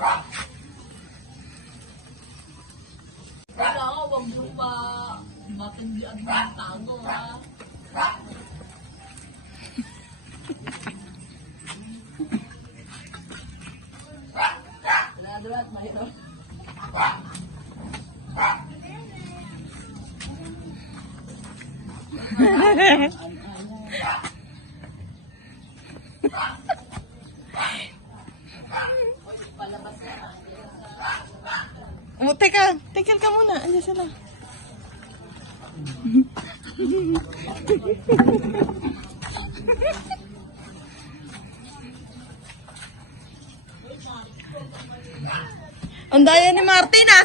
Wag mo pa matindihan ng tago, ha? Ladulat, mayroon. Oh, teka, tigil ka muna. Andiyan sila. Ang ni Martin, ah.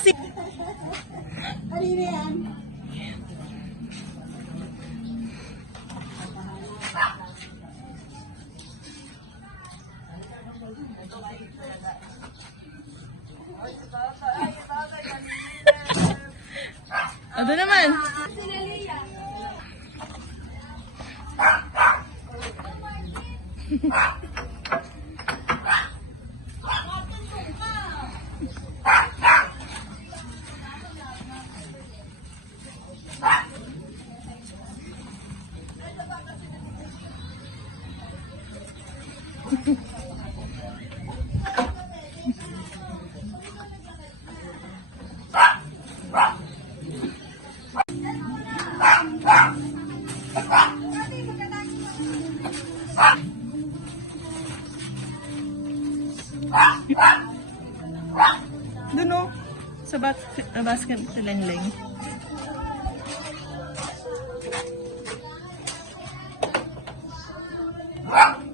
Si... Ano naman? Doon bas uh, basket sa lengling. Isa-isa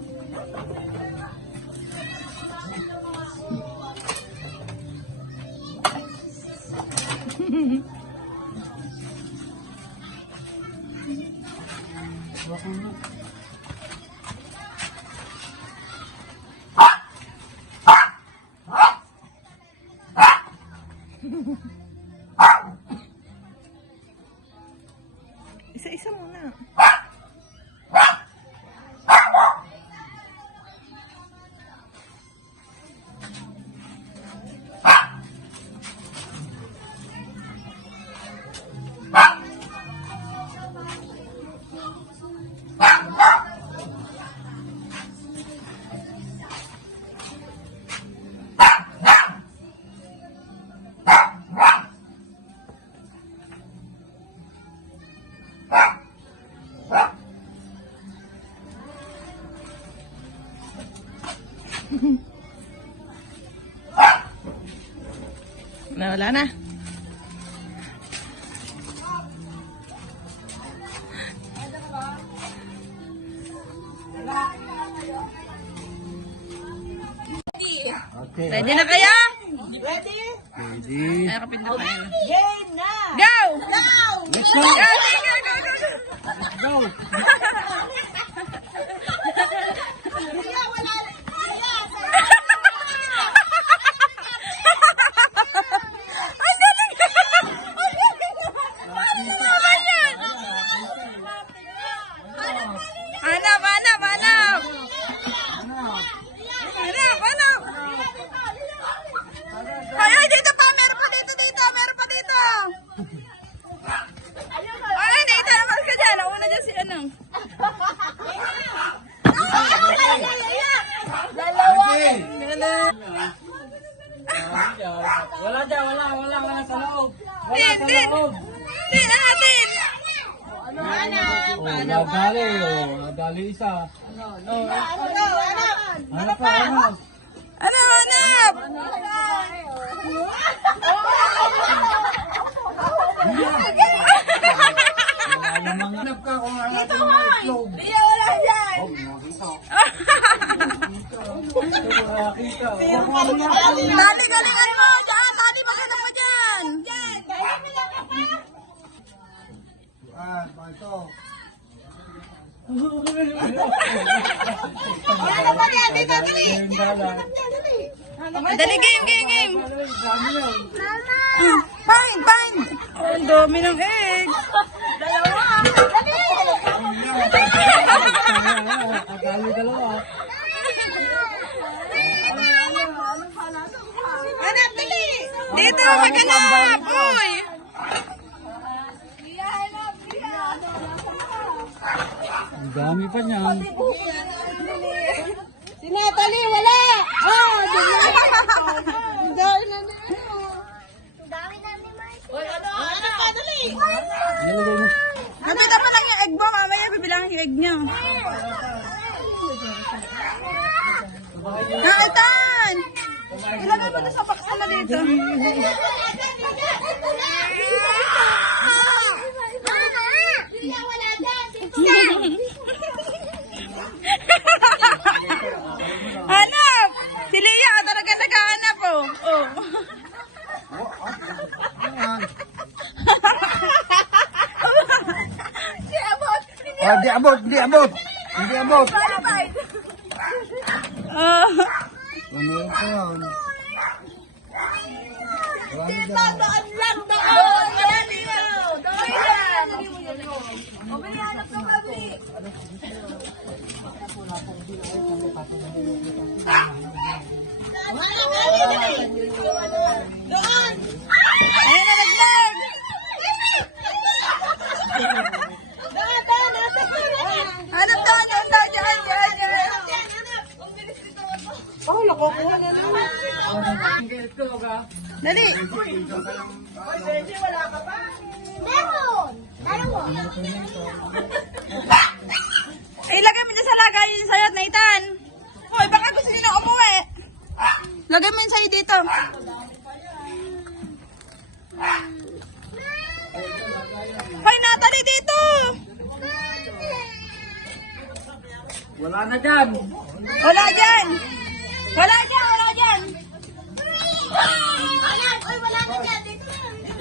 wala na. Okay. Ready na kaya? Ready? Na tayo. Game na! Go! Let's go! Go, go, go, go. Go! Ang galing! Ano yan? Hanap, hanap, hanap! Hanap, hanap! Ay, ay, dito pa! Meron pa dito, dito! Meron pa dito! Ay, dito naman ka dyan! Si ano. Wala dyan, wala, wala, wala sa loob. Wala sa loob. Tin, atin! Oh, nadali, oh. Nadali isa. Hanap pa, hanap. Ano, hanap? Wala namang hanap ka kung hanap mo ng itlog. Iya, wala yan! Oh, nakita. Ito, nakita. Huwag mo hanap. Dati galingan mo! Dati makita mo dyan! Ah, ito. Ano ba yan? Dito, dali! Dali, game, game, game! Mm, Find, find! Ang dami ng egg! Dalawa! Dali! Dito, maghanap! Uy! Ang dami pa niyan. Si Natalie, wala! Oh, Ang dami na Uy, ano, ano, Kapita pa lang yung egg mo, mamaya bibilang yung egg niyo. Nakatan! Ilagay mo na sa paksa na dito. Hanap! Si Leia, ah, talaga naghahanap oh. oh. Ayan. Ah, di abot, di abot. Hindi abot. Ah. Ano yan? Marami Dali. Eh, ilagay mo dyan sa lagay yung sayo, Nathan. Hoy, baka gusto niyo na umuwi. Lagay mo yung sayo dito. Hoy, Natalie, dito! Wala na dyan. Wala dyan!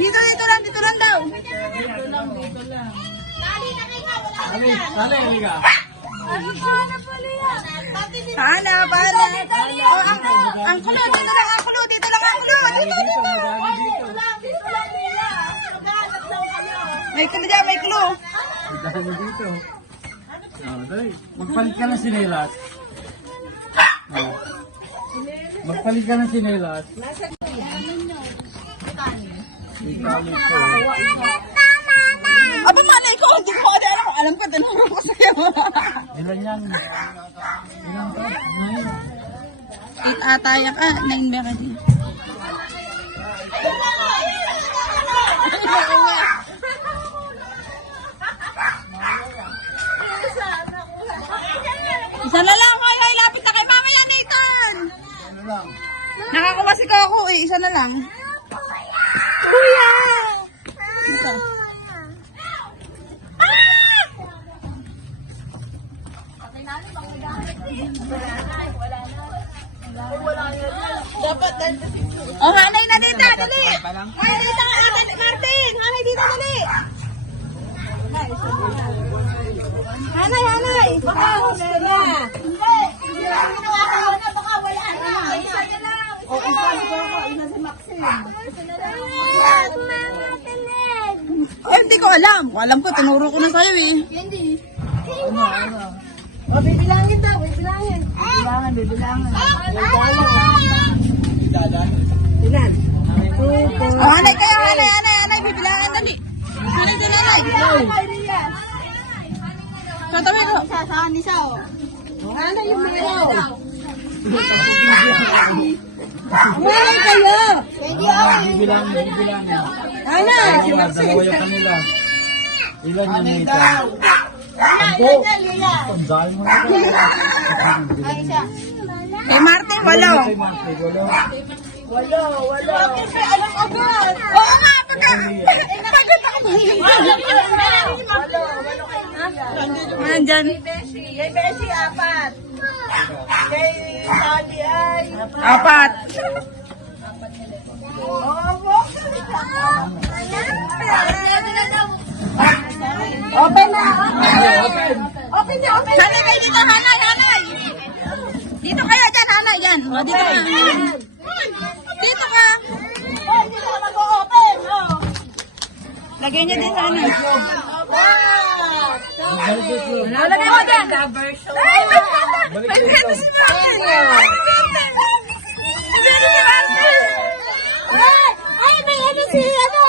Dito, dito lang, dito lang daw. Sali, sali, halika. Hanap, hanap. Oh, ang, ang kulo, dito lang ang kulo, dito lang ang kulo. Dito, Dito, dito. madami dito. May kulo dyan, may kulo. Madami dito. Dali. Magpalit ka ng sinelas. Magpalit ka ng sinelas. Ko. Aba, malay ko, hindi ko alam. Alam ko, tinuro ko sa'yo. Ilan yan? Ilan ka? Nine. Eight ataya ka, nine ba kasi? Isa na lang, hoy, hoy, lapit na kay mama yan, Nathan! Nakakuha si Kako eh, isa na lang. Kuya! Isa. Oh, hanay na dito, dali! Hanay dito, Ate Martin! Hanay dito, dali! Hanay, hanay! Baka gusto na! Hindi! Hindi lang ginawa ko na, baka wala na! Isa na lang! O, isa na lang! Isa Ay, hindi ko alam. Alam ko, tinuro ko na sa'yo eh. Ano, ano? O, bibilangin daw, bibilangin. Bibilangan, bibilangan. Dadan. Ilan? O, anay kayo, anay, anay, anay, bibilangan, dali. Anay, dali, anay. Tatabi ko. Sa saan isa, o. Anay, yung mga Anay kayo. Bibilang, bibilang. Anay, si Dalawa Maxine. yung kanila. Ilan yung nita? Sampo. Ang dahil mo na Kay Martin, walo. Kay Marty, walo. Walo, walo. Bakit alam agad? Oo nga, pagka... Pagod ako. Walo, walo kayo. Nandyan. Kay Beshi, apat. Kay Sally ay... Apat. Open na, open. Open na, open. Hanay kayo dito, hanay, hanay. Dito kaya dyan, hanay, yan. O, dito ka. Dito ka. dito ka mag-open. Lagay niya din sa ano. Balik dito. Lagay mo dyan. Ay, may ganda. Balik ay, may ano si ano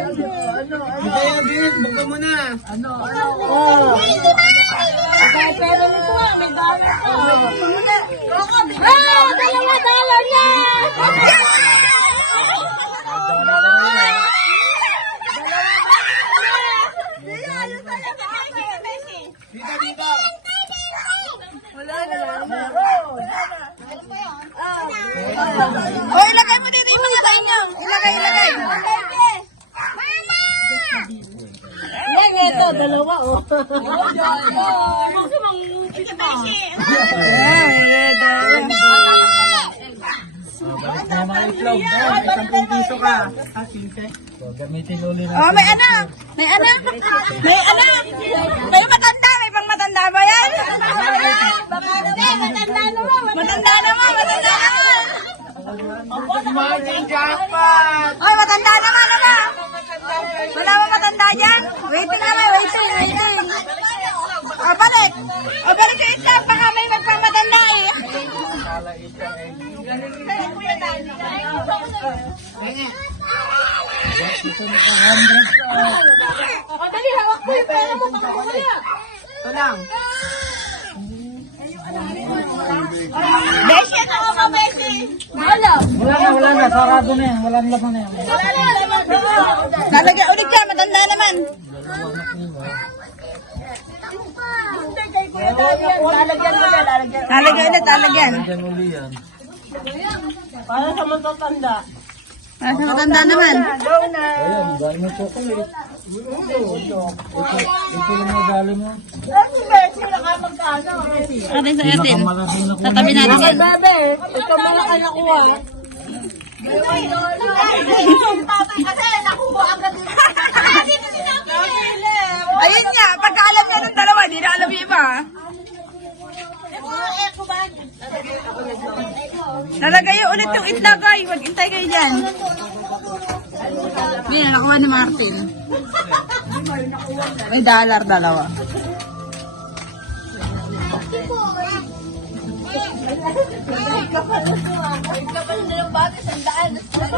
Hintayin na, Bill. Bukta mo na. Ano? Ano? Oh. May dami! May dami! May dami! May dami! Ah, dalawa dollar na! Dito, dito. Oh, ilagay mo dito yung mga sa inyo. Ilagay, ilagay. Yan, ito, dalawa, oh. Balik na yung mga itlog. Oh, may 10 piso ka. Ah, 15. So, gamitin uli natin. Oh, may anak. May anak. May anak. Kayo matanda. May pang matanda ba yan? Matanda naman. Matanda naman. Matanda naman. Magic jackpot! Ay, matanda naman. Ano? Wala ba matanda dyan? Waiting naman. Waiting. Waiting. O, balik. O, balik kayo ito. Baka may magpamatanda eh. Ito na 100 ka. O, dali. Hawak ko yung pera mo. Baka mamaya. Ito lang. Beshi, ito ako ka, Beshi. Wala. Wala na, wala na. Sarado na yan. Walang laman na yan. Lalagyan ulit ka. Matanda naman. Lalagyan ulit. Lalagyan. Diyan uli yan. Para sa matanda naman. Ayan, dahil mo chocolate. Ito, yung dali mo. Atin sa atin. Na Tatabi natin yan. Ito mga anak ko ah. Ayun nga, pagka alam niya ng dalawa, hindi na alam yung iba. Nalagay yung ulit yung itlog ay. Maghintay kayo dyan. Hindi, nakuha ni Martin. May dollar dalawa.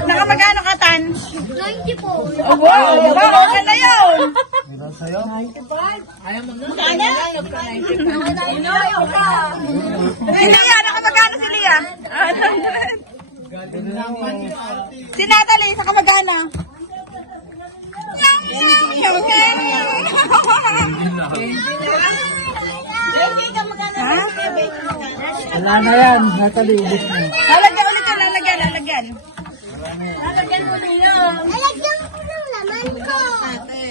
Nakamagano ka, Tan? 90 po. Oh, wow! Wow, na yun! Sa'yo? Si Lia, nakamagano si Lia? si Natalie, sa kamagana? Okay. ha? Wala na yan. Natalie, ubus na. Lalagyan ulit yun, lalagyan, lalagyan. Nalagyan ko ng laman ko. Ang kulat na.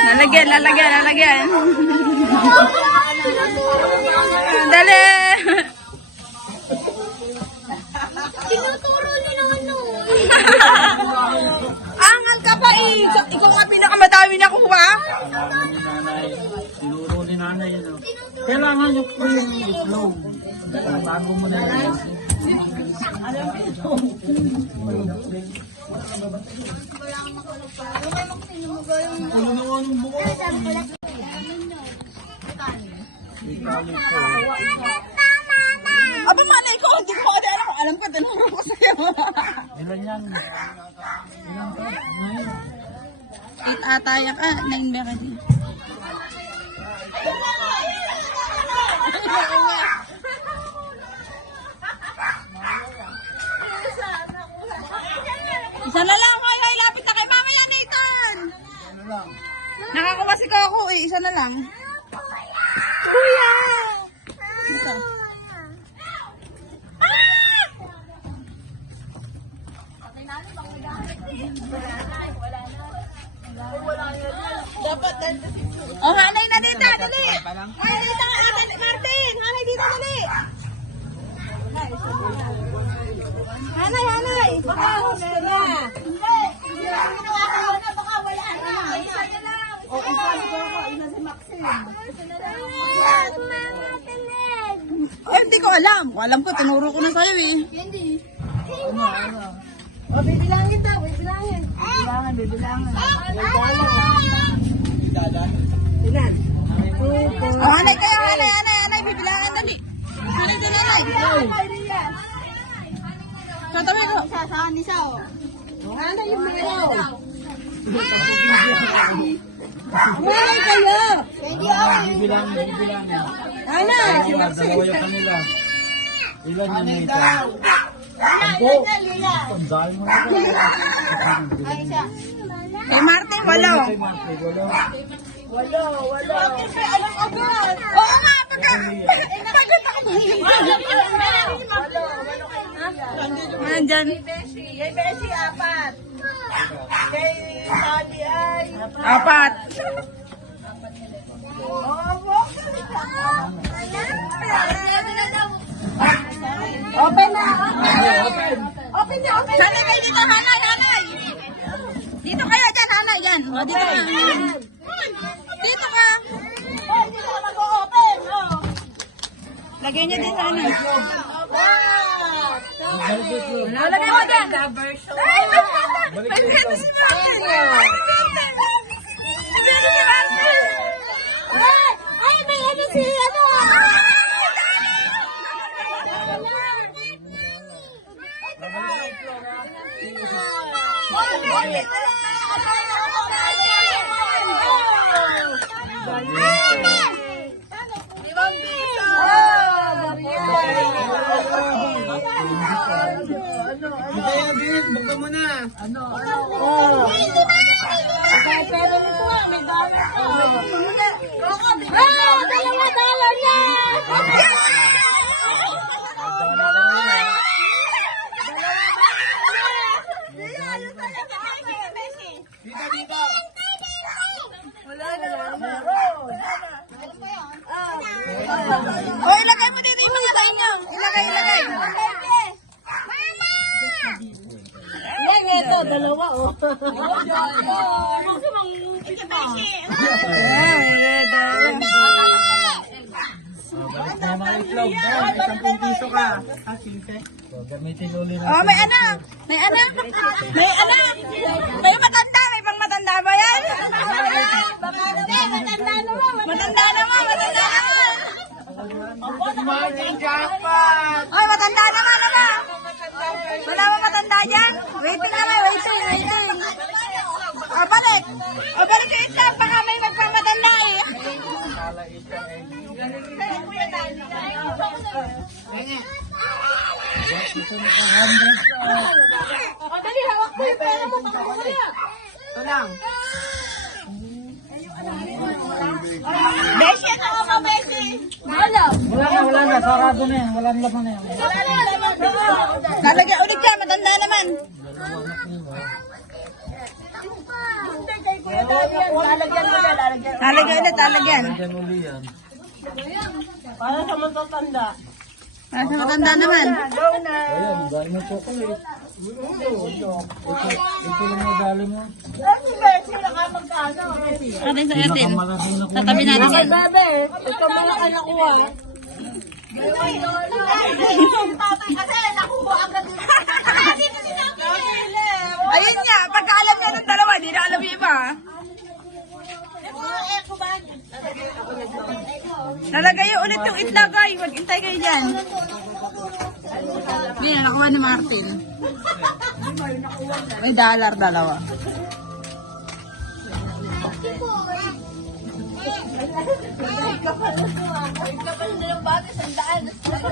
Lalagyan, lalagyan, lalagyan. Dali! Tinuturo ni Nonoy. Angal ka pa eh! Ikaw nga pinakamadami na kuha. Kailangan ni nanay. Oh. Kailangan yung itlog. Bago mo na. Ano naman yung buko? Aba, malay ko, hindi ko alam alam ko, tinuro ko sa'yo. Ilan yan? Ilan ka? Nine. Eight ataya ka, nine ba kasi? Isa na lang, kaya ilapit na kay mama yan, Nathan! Ano lang? Nakakuha si Kako eh, isa na lang. Kuya! Ito. Oh, hanay na dito, dali! Hanay dito, Martin! Hanay dito, dali! Hanay, hanay! Baka gusto na! Hindi! Ko na, baka wala na! Isa na lang! O, isa ko, isa si Maxine. Oh, hindi ko alam. Alam ko, tinuro ko na sa'yo eh. O, bibilangin daw, bibilangin. Bibilangan, bibilangan. Ilan? O, hanay kayo, hanay, hanay, hanay, bibilangan, dali. Hanay din, hanay. Sa tabi ko. Isa, sa isa, o. Ana yung meron. Wala kayo. Bibilang, bibilang. Ana, si dalawa yung kanila. Ilan yan nito? Sampo. Ang dahil mo na ba? Kay Martin, walo. Kay Marco, walo. Alam agad. Oo nga, pagka... Pagod ako. Nandyan. Kay Bessie, apat. Kay Sally ay... Apat. Open na, open. Open na, open. Hanay kayo dito, hanay, hanay. Dito kayo dyan, hanay, yan. O, dito ka. Dito ka. Hindi ka mag-open, oh. Lagay niyo din, hanay. Balik ito. Lagay mo dyan. Ay, magkanda. Balik ito. Magkanda si Martin. Magkanda si Martin. Ay, ay, may ano si ano Kaya din, baka mo na. Ah, dalawa dollar yan! O, ilagay mo dito yung mga inyo. Ilagay, ilagay. Yan, ito, dalawa, oh. Balik mo mga itlog. Yan, may 10 piso ka. Ah, 15. So, gamitin uli natin. Oh, may anak. May anak. May anak. May matanda. May pang matanda ba yan? Matanda naman. Matanda naman. Matanda naman. Martin Jackpot! Ay, matanda naman. Ano? Wala ba matanda dyan? Waiting na may waiting. Waiting. O, balik. O, balik kayo ito. Baka may magpamatanda eh. O, dali, hawak mo yung pera mo, pangkuya. Ito lang. Beshi, ito ako ka, Beshi. Wala na, wala na. Sarado na yan. Wala na laman na yan. Lalagyan ulit ka. Matanda naman. Lalagyan mo na, lalagyan. Lalagyan ulit. Lalagyan. Yan uli yan. Para sa matatanda. Ah, sa matanda naman. Go na. Ayan, dahil mo chocolate. Ito, ito yung medali mo. Bessie, nakamagkano. Atin sa atin. Tatabi natin yan. Bebe, ito mo lang ang nakuha. Ayun nga. Pagka alam niya ng dalawa, di na alam yung iba. Nalagay yung ulit yung itlog ay. Maghintay kayo dyan. Yan, nakuha ni Martin. May dollar dalawa.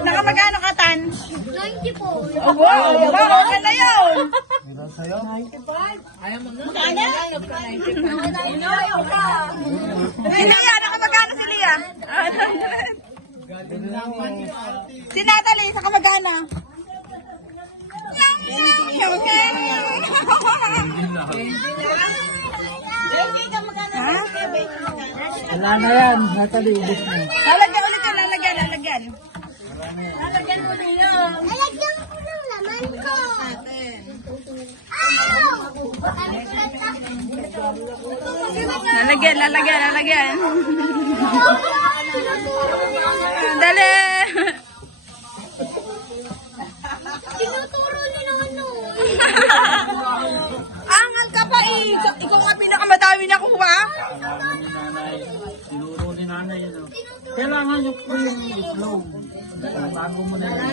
Nakamagano ka, Tan? 90 po. Oh, wow! Wow, okay na yun! Ito sa'yo. Si Lia, nakamagano si Lia? si Natalie, nakamagano? Okay. Ha? Wala na yan. Natalie, ubos na. Lalagyan ulit yan, lalagyan, lalagyan. Lalagyan ko ng laman ko. Ow! Ang kulat na. Lalagyan, lalagyan, lalagyan. Dali! Tinuturo ni Nono. Angal ka pa eh! Ikaw nga pinakamadami na kuha. Alam ni nanay. Tinuro ni nanay yun. oh. Kailangan yung itlog. Bago mo na yan.